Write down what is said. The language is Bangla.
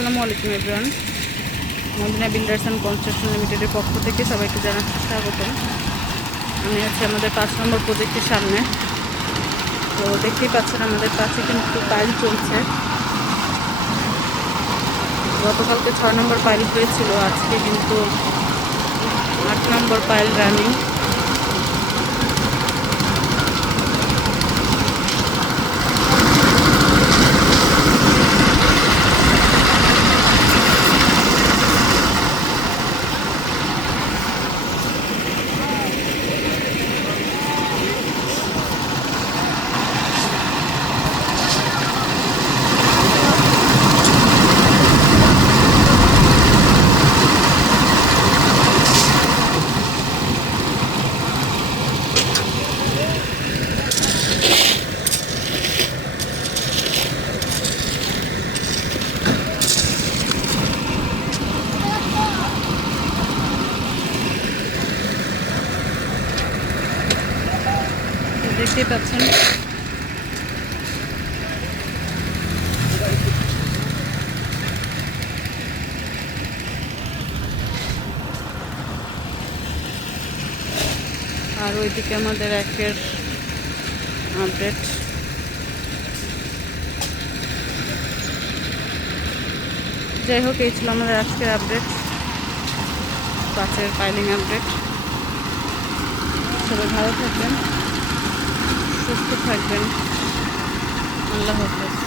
আসসালামু আলাইকুম everyone. Madina builders and construction লিমিটেডের পক্ষ থেকে সবাইকে জানাচ্ছি স্বাগতম। আমি আছি আমাদের 5 নম্বর প্রজেক্টের সামনে। তো দেখতেই পাচ্ছেন আমাদের কাছে কিন্তু পাইল চলছে। গতকালকে 6 নম্বর পাইল হয়েছিল, আজকে কিন্তু 8 নম্বর পাইল রানিং। দেখতেই পাচ্ছেন আর ওইদিকে আমাদের একের আপডেট। যাই হোক, এই ছিল আমাদের আজকের আপডেট, কাছের পাইলিং আপডেট। সবাই ভালো থাকবেন, সুস্থ থাকবেন। আল্লাহ হাফেজ।